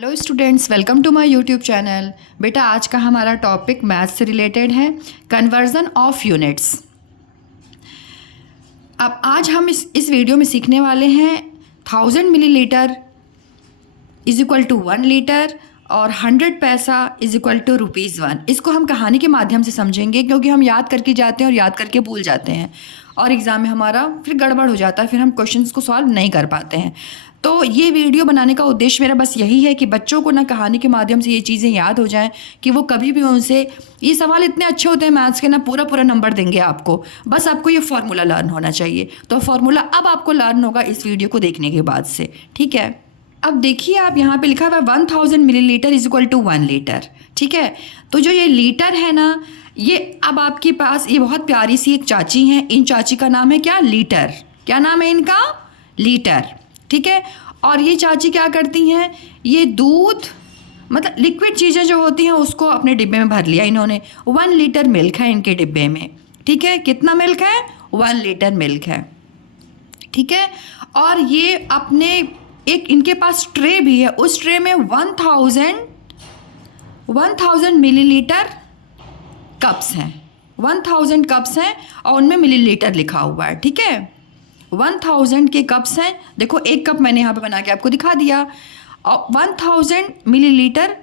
Hello students, welcome to my YouTube channel. बेटा आज का हमारा टॉपिक मैथ्स से रिलेटेड है, कन्वर्जन ऑफ यूनिट्स। अब आज हम इस वीडियो में सीखने वाले हैं 1000 millilitre is equal to 1 litre और 100 पैसा इज इक्वल टू ₹1। इसको हम कहानी के माध्यम से समझेंगे, क्योंकि हम याद करके जाते हैं और याद करके भूल जाते हैं और एग्ज़ाम में हमारा फिर गड़बड़ हो जाता है, फिर हम क्वेश्चंस को सॉल्व नहीं कर पाते हैं। तो ये वीडियो बनाने का उद्देश्य मेरा बस यही है कि बच्चों को ना कहानी के माध्यम से ये चीज़ें याद हो जाएं कि वो कभी भी उनसे, ये सवाल इतने अच्छे होते हैं मैथ्स के ना, पूरा पूरा नंबर देंगे आपको, बस आपको ये फार्मूला लर्न होना चाहिए। तो फार्मूला अब आपको लर्न होगा इस वीडियो को देखने के बाद से, ठीक है। अब देखिए, आप यहाँ पे लिखा हुआ है 1000 millilitre is equal to 1 litre, ठीक है। तो जो ये लीटर है ना, ये अब आपके पास ये बहुत प्यारी सी एक चाची हैं, इन चाची का नाम है क्या? लीटर। क्या नाम है इनका? लीटर, ठीक है। और ये चाची क्या करती हैं, ये दूध मतलब लिक्विड चीज़ें जो होती हैं उसको अपने डिब्बे में भर लिया इन्होंने। 1 लीटर मिल्क है इनके डिब्बे में, ठीक है। कितना मिल्क है? 1 लीटर मिल्क है, ठीक है। और ये अपने एक इनके पास ट्रे भी है, उस ट्रे में 1000 मिलीलीटर कप्स हैं, 1000 कप्स हैं और उनमें मिलीलीटर लिखा हुआ है, ठीक है। 1000 के कप्स हैं, देखो एक कप मैंने यहाँ पे बना के आपको दिखा दिया। और 1000 मिलीलीटर,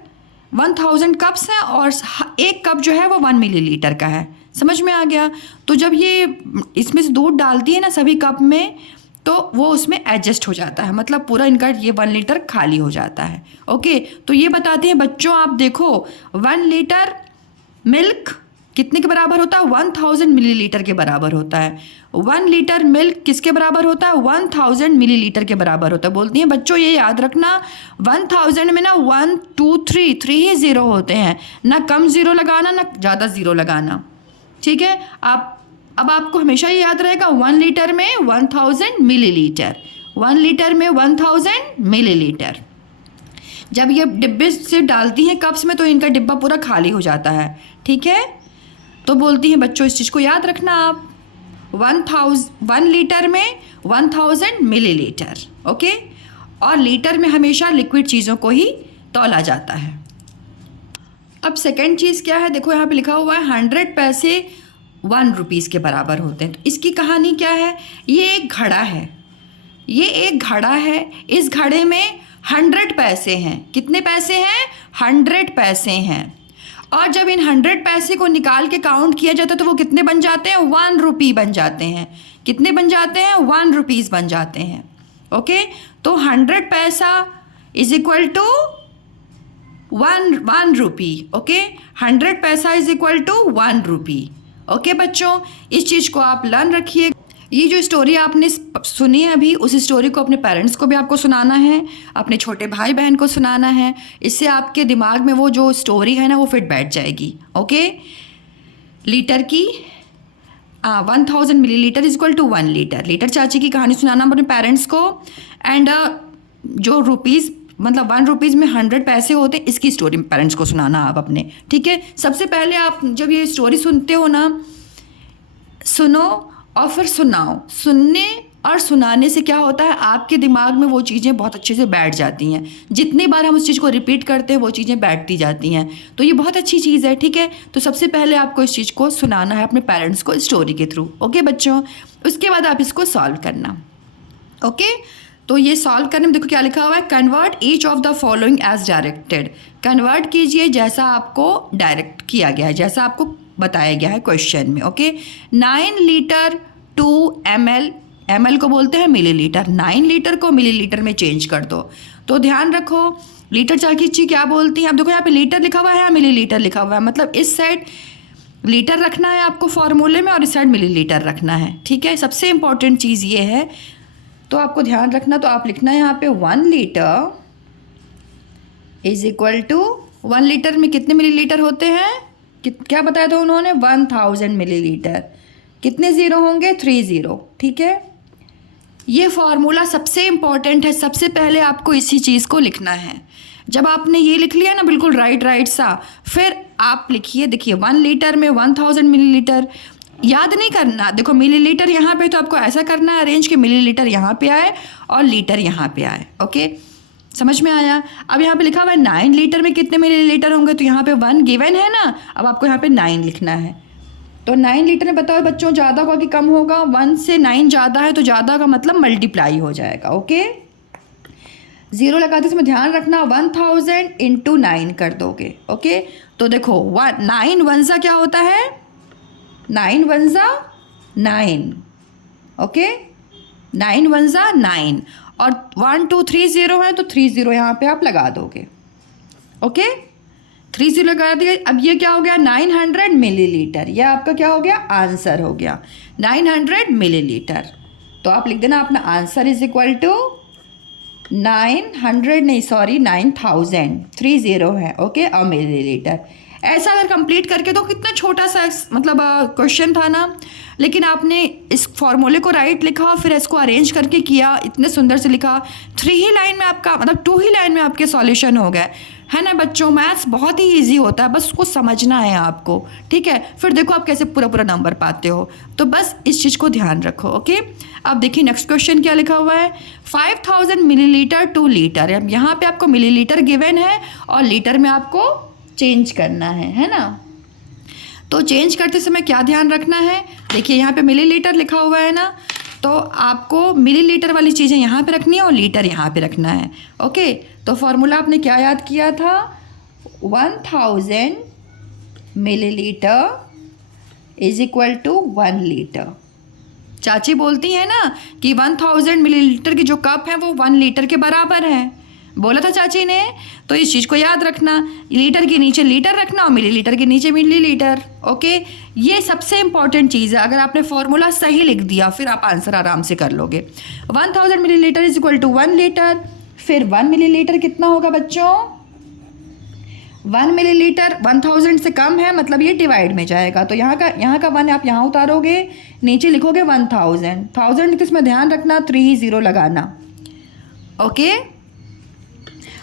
1000 कप्स हैं और एक कप जो है वो 1 मिलीलीटर का है। समझ में आ गया? तो जब ये इसमें से दूध डालती है ना सभी कप में, तो वो उसमें एडजस्ट हो जाता है, मतलब पूरा इनका ये 1 लीटर खाली हो जाता है। ओके, तो ये बताते हैं बच्चों, आप देखो 1 लीटर मिल्क कितने के बराबर होता है? 1000 मिलीलीटर के बराबर होता है। 1 लीटर मिल्क किसके बराबर होता है? 1000 मिलीलीटर के बराबर होता है। बोलती हैं बच्चों ये याद रखना, 1000 में ना 1 2 3 ही ज़ीरो होते हैं, ना कम ज़ीरो लगाना ना ज़्यादा ज़ीरो लगाना, ठीक है। अब आपको हमेशा ये याद रहेगा 1 लीटर में 1000 मिलीलीटर, 1 लीटर में 1000 मिलीलीटर। जब ये डिब्बे से डालती हैं कप्स में तो इनका डिब्बा पूरा खाली हो जाता है, ठीक है। तो बोलती हैं बच्चों इस चीज़ को याद रखना आप, 1 लीटर में 1000 मिलीलीटर, ओके। और लीटर में हमेशा लिक्विड चीज़ों को ही तौला जाता है। अब सेकंड चीज़ क्या है, देखो यहाँ पे लिखा हुआ है 100 पैसे 1 रुपीज़ के बराबर होते हैं। तो इसकी कहानी क्या है? ये एक घड़ा है, ये एक घड़ा है, इस घड़े में 100 पैसे हैं। कितने पैसे हैं? 100 पैसे हैं। और जब इन 100 पैसे को निकाल के काउंट किया जाता है तो वो कितने बन जाते हैं? 1 रुपी बन जाते हैं। कितने बन जाते हैं? 1 रुपीज़ बन जाते हैं, ओके। तो 100 पैसा is equal to 1 rupee, okay. 100 पैसा is equal to 1 rupee, okay बच्चों। इस चीज़ को आप लर्न रखिए। ये जो स्टोरी आपने सुनी है अभी, उस स्टोरी को अपने पेरेंट्स को भी आपको सुनाना है, अपने छोटे भाई बहन को सुनाना है। इससे आपके दिमाग में वो जो स्टोरी है ना वो फिट बैठ जाएगी, ओके। लीटर की 1000 millilitre is equal to 1 litre. Litre चाची की कहानी सुनाना अपने पेरेंट्स को। एंड जो रुपीज़ मतलब 1 रुपीज़ में 100 पैसे होते हैं, इसकी स्टोरी पेरेंट्स को सुनाना आप अपने, ठीक है। सबसे पहले आप जब ये स्टोरी सुनते हो ना, सुनो और फिर सुनाओ। सुनने और सुनाने से क्या होता है, आपके दिमाग में वो चीज़ें बहुत अच्छे से बैठ जाती हैं। जितनी बार हम उस चीज़ को रिपीट करते हैं वो चीज़ें बैठती जाती हैं। तो ये बहुत अच्छी चीज़ है, ठीक है। तो सबसे पहले आपको इस चीज़ को सुनाना है अपने पेरेंट्स को स्टोरी के थ्रू, ओके बच्चों। उसके बाद आप इसको सॉल्व करना, ओके। तो ये सॉल्व करने में देखो क्या लिखा हुआ है, convert each of the following as directed. Convert कीजिए जैसा आपको डायरेक्ट किया गया है, जैसा आपको बताया गया है क्वेश्चन में, okay. 9 litre to ml, ml को बोलते हैं मिलीलीटर, 9 लीटर को मिलीलीटर में चेंज कर दो। तो ध्यान रखो लीटर चाची क्या बोलती हैं। अब देखो यहाँ पे लीटर लिखा हुआ है, यहाँ मिलीलीटर लिखा हुआ है, मतलब इस साइड लीटर रखना है आपको फॉर्मूले में और इस साइड मिलीलीटर रखना है, ठीक है। सबसे इंपॉर्टेंट चीज़ ये है, तो आपको ध्यान रखना। तो आप लिखना है यहाँ पे 1 litre is equal to 1 litre में कितने मिलीलीटर होते हैं? क्या बताया था उन्होंने? 1000 मिलीलीटर। कितने ज़ीरो होंगे? 3 ज़ीरो, ठीक है। ये फार्मूला सबसे इम्पॉर्टेंट है, सबसे पहले आपको इसी चीज़ को लिखना है। जब आपने ये लिख लिया ना बिल्कुल राइट सा, फिर आप लिखिए, देखिए 1 लीटर में 1000 मिलीलीटर। याद नहीं करना, देखो मिलीलीटर यहाँ पे, तो आपको ऐसा करना है अरेंज कि मिलीलीटर यहाँ पे आए और लीटर यहाँ पे आए, ओके। समझ में आया। अब यहाँ पे लिखा हुआ है 9 लीटर में कितने मिलीलीटर होंगे, तो यहाँ पे 1 गिवन है ना, अब आपको यहाँ पे 9 लिखना है। तो 9 लीटर में बताओ बच्चों ज़्यादा होगा कि कम होगा, 1 से 9 ज़्यादा है तो ज़्यादा का मतलब मल्टीप्लाई हो जाएगा। ओके, ज़ीरो लगाते समय ध्यान रखना 1000 इंटू 9 कर दोगे। ओके, तो देखो 9 1 क्या होता है, 9 1 9। ओके, 9 1 9 और 1 2 3 0 है तो 3 0 यहाँ पे आप लगा दोगे। ओके, 3 0 लगा दिए। अब ये क्या हो गया 900 मिलीलीटर, यह आपका क्या हो गया आंसर हो गया 900 मिलीलीटर। तो आप लिख देना अपना आंसर इज इक्वल टू 900 नहीं सॉरी 9000 30 है। ओके, और मिलीलीटर। ऐसा अगर कंप्लीट करके तो कितना छोटा सा मतलब क्वेश्चन था ना, लेकिन आपने इस फॉर्मूले को राइट लिखा फिर इसको अरेंज करके किया, इतने सुंदर से लिखा, 3 ही लाइन में आपका मतलब 2 ही लाइन में आपके सॉल्यूशन हो गए, है ना बच्चों। मैथ्स बहुत ही इजी होता है, बस उसको समझना है आपको, ठीक है। फिर देखो आप कैसे पूरा पूरा नंबर पाते हो, तो बस इस चीज़ को ध्यान रखो। ओके, अब देखिए नेक्स्ट क्वेश्चन क्या लिखा हुआ है, 5000 मिलीलीटर टू लीटर। अब यहाँ पे आपको मिलीलीटर गिवन है और लीटर में आपको चेंज करना है ना। तो चेंज करते समय क्या ध्यान रखना है, देखिए यहाँ पे मिलीलीटर लिखा हुआ है ना, तो आपको मिलीलीटर वाली चीज़ें यहाँ पे रखनी है और लीटर यहाँ पे रखना है। ओके, तो फॉर्मूला आपने क्या याद किया था, 1000 millilitre is equal to 1 litre. चाची बोलती है ना कि 1000 मिलीलीटर की जो कप है वो 1 लीटर के बराबर है, बोला था चाची ने। तो इस चीज़ को याद रखना, लीटर के नीचे लीटर रखना और मिलीलीटर के नीचे मिलीलीटर। ओके, ये सबसे इंपॉर्टेंट चीज़ है। अगर आपने फॉर्मूला सही लिख दिया फिर आप आंसर आराम से कर लोगे। 1000 millilitre is equal to 1 litre. फिर 1 मिलीलीटर कितना होगा बच्चों, 1 मिलीलीटर 1000 से कम है मतलब ये डिवाइड में जाएगा, तो यहाँ का 1 आप यहाँ उतारोगे, नीचे लिखोगे 1000। 1000 तो इसमें ध्यान रखना 3 0 लगाना। ओके,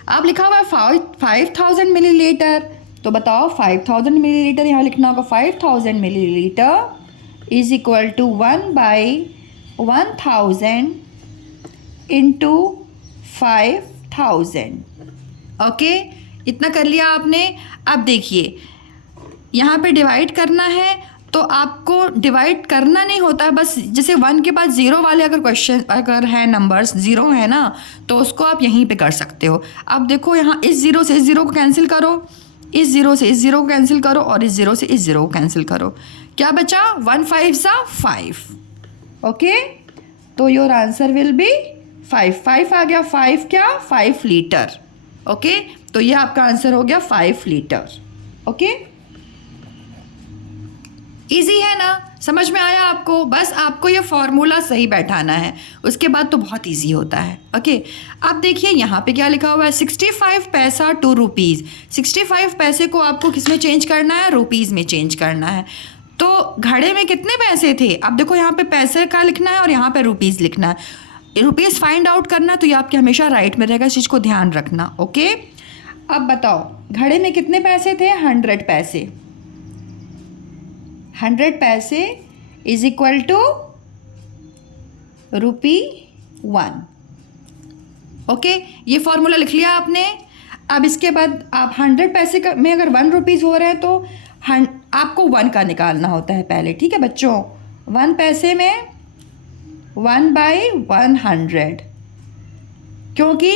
अब लिखा हुआ है 5000 मिलीलीटर, तो बताओ 5000 मिलीलीटर यहाँ लिखना होगा 5000 millilitre is equal to 1/1000 into 5000। Okay, इतना कर लिया आपने। अब देखिए यहाँ पे डिवाइड करना है, तो आपको डिवाइड करना नहीं होता है, बस जैसे 1 के बाद 0 वाले अगर क्वेश्चन अगर है नंबर्स 0 है ना, तो उसको आप यहीं पे कर सकते हो। अब देखो यहाँ इस 0 से इस 0 को कैंसिल करो, इस 0 से इस 0 को कैंसिल करो और इस 0 से इस 0 को कैंसिल करो, क्या बचा 1 5 5। ओके, तो योर आंसर विल बी 5 आ गया, 5 क्या 5 लीटर। ओके, तो ये आपका आंसर हो गया 5 लीटर। ओके, इजी है ना, समझ में आया आपको, बस आपको ये फॉर्मूला सही बैठाना है, उसके बाद तो बहुत इजी होता है। ओके, अब देखिए यहाँ पे क्या लिखा हुआ है, 65 पैसा टू रुपीज़। 65 पैसे को आपको किस में चेंज करना है, रुपीज़ में चेंज करना है। तो घड़े में कितने पैसे थे, अब देखो यहाँ पे पैसे का लिखना है और यहाँ पे रुपीज़ लिखना है। रुपीज़ फाइंड आउट करना, तो ये आपके हमेशा राइट में रहेगा, इस चीज़ को ध्यान रखना। ओके, अब बताओ घड़े में कितने पैसे थे, 100 पैसे। 100 पैसे इज इक्वल टू ₹1। ओके, ये फॉर्मूला लिख लिया आपने। अब इसके बाद आप 100 पैसे का में अगर 1 रुपीज़ हो रहे हैं तो आपको 1 का निकालना होता है पहले, ठीक है बच्चों। 1 पैसे में 1/100, क्योंकि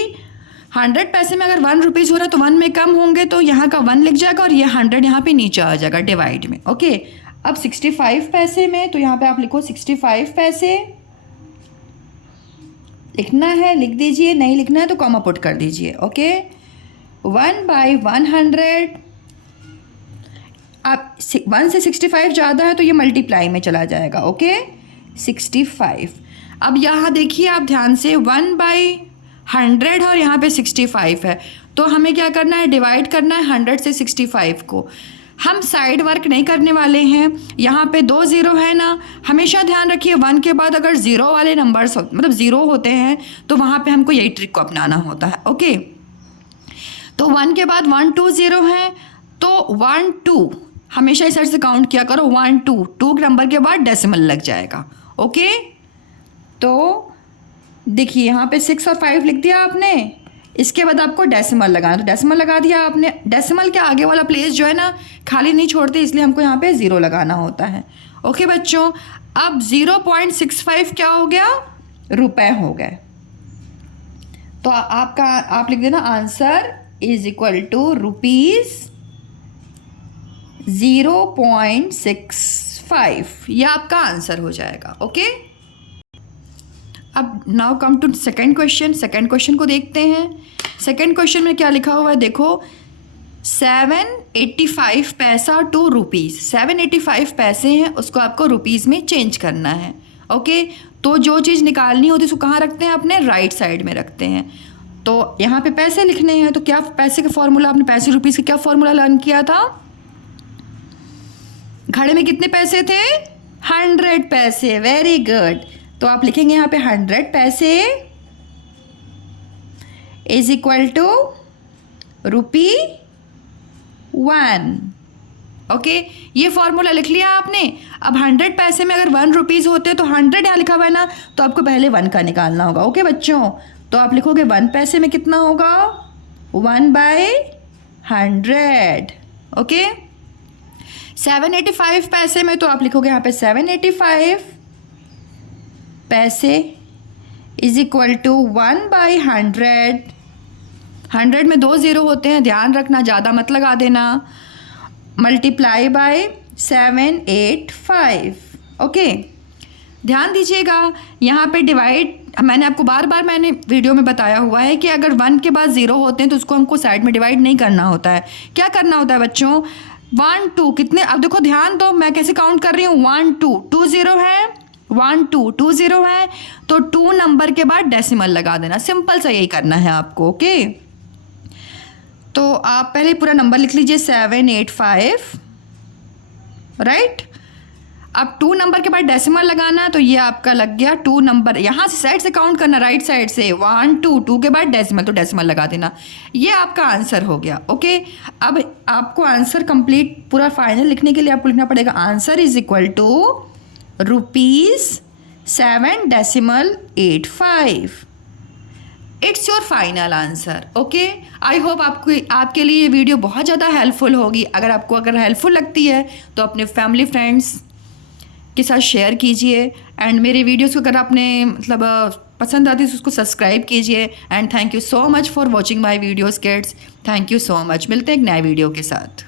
100 पैसे में अगर 1 रुपीज़ हो रहा है तो 1 में कम होंगे, तो यहाँ का 1 लिख जाएगा और ये 100 यहाँ पे नीचे आ जाएगा डिवाइड में। ओके, अब 65 पैसे में, तो यहाँ पे आप लिखो 65 पैसे लिखना है, लिख दीजिए, नहीं लिखना है तो कॉमा पुट कर दीजिए। ओके, 1/100। अब 1 से 65 ज़्यादा है तो ये मल्टीप्लाई में चला जाएगा। ओके, 65। अब यहाँ देखिए आप ध्यान से 1/100 और यहाँ पे 65 है, तो हमें क्या करना है, डिवाइड करना है 100 से 65 को। हम साइड वर्क नहीं करने वाले हैं, यहाँ पे 2 0 है ना, हमेशा ध्यान रखिए 1 के बाद अगर 0 वाले नंबर्स मतलब 0 होते हैं तो वहाँ पे हमको यही ट्रिक को अपनाना होता है। ओके, तो 1 के बाद 1 2 0 है, तो 1 2 हमेशा इस साइड से काउंट किया करो, 1 2 2 नंबर के बाद डेसिमल लग जाएगा। ओके, तो देखिए यहाँ पे 6 और 5 लिख दिया आपने, इसके बाद आपको डेसिमल लगाना, तो डेसिमल लगा दिया आपने। डेसिमल के आगे वाला प्लेस जो है ना खाली नहीं छोड़ते, इसलिए हमको यहाँ पे 0 लगाना होता है। ओके बच्चों, अब 0.65 क्या हो गया, रुपए हो गए। तो आपका आप लिख देना आंसर इज इक्वल टू ₹0.65, ये आपका आंसर हो जाएगा। ओके, अब now come to second question. Second question को देखते हैं। सेकंड क्वेश्चन में क्या लिखा हुआ है, देखो 785 पैसा टू रुपीज़। 785 पैसे हैं, उसको आपको रुपीज़ में चेंज करना है। ओके, तो जो चीज़ निकालनी होती है उसको कहाँ रखते हैं, अपने राइट साइड में रखते हैं। तो यहाँ पे पैसे लिखने हैं, तो क्या पैसे का फॉर्मूला, आपने पैसे रुपीज़ का क्या फॉर्मूला लर्न किया था, घड़े में कितने पैसे थे, 100 पैसे। Very good. तो आप लिखेंगे यहाँ पे 100 पैसे इज इक्वल टू ₹1। ओके, ये फॉर्मूला लिख लिया आपने। अब 100 पैसे में अगर 1 रुपीज़ होते तो 100 यहाँ लिखा हुआ है ना, तो आपको पहले 1 का निकालना होगा। ओके बच्चों, तो आप लिखोगे 1 पैसे में कितना होगा, 1/100। ओके, 785 पैसे में तो आप लिखोगे यहाँ पे 785 पैसे इज इक्वल टू 1/100। 100 में 2 0 होते हैं, ध्यान रखना, ज़्यादा मत लगा देना। Multiply by 785। ओके, ध्यान दीजिएगा, यहाँ पे डिवाइड, मैंने आपको बार बार मैंने वीडियो में बताया हुआ है कि अगर 1 के बाद 0 होते हैं तो उसको हमको साइड में डिवाइड नहीं करना होता है। क्या करना होता है बच्चों, 1 2 कितने, अब देखो ध्यान दो, मैं कैसे काउंट कर रही हूँ, 1 2 2 0 है, 1 2 2 0 है, तो 2 नंबर के बाद डेसिमल लगा देना। सिंपल सा यही करना है आपको। ओके, तो आप पहले पूरा नंबर लिख लीजिए 785, राइट। अब 2 नंबर के बाद डेसिमल लगाना, तो ये आपका लग गया 2 नंबर, यहाँ से साइड से काउंट करना, राइट साइड से 1 2 2 के बाद डेसिमल, तो डेसिमल लगा देना। ये आपका आंसर हो गया। ओके, अब आपको आंसर कंप्लीट पूरा फाइनल लिखने के लिए आपको लिखना पड़ेगा answer is equal to ₹7.85। It's your final answer. Okay, I hope आपके लिए ये वीडियो बहुत ज़्यादा हेल्पफुल होगी। अगर हेल्पफुल लगती है तो अपने फैमिली फ्रेंड्स के साथ शेयर कीजिए, एंड मेरे वीडियोस को अगर आपने मतलब पसंद आती है तो उसको सब्सक्राइब कीजिए। And thank you so much for watching my videos kids. Thank you so much. मिलते हैं एक नए वीडियो के साथ।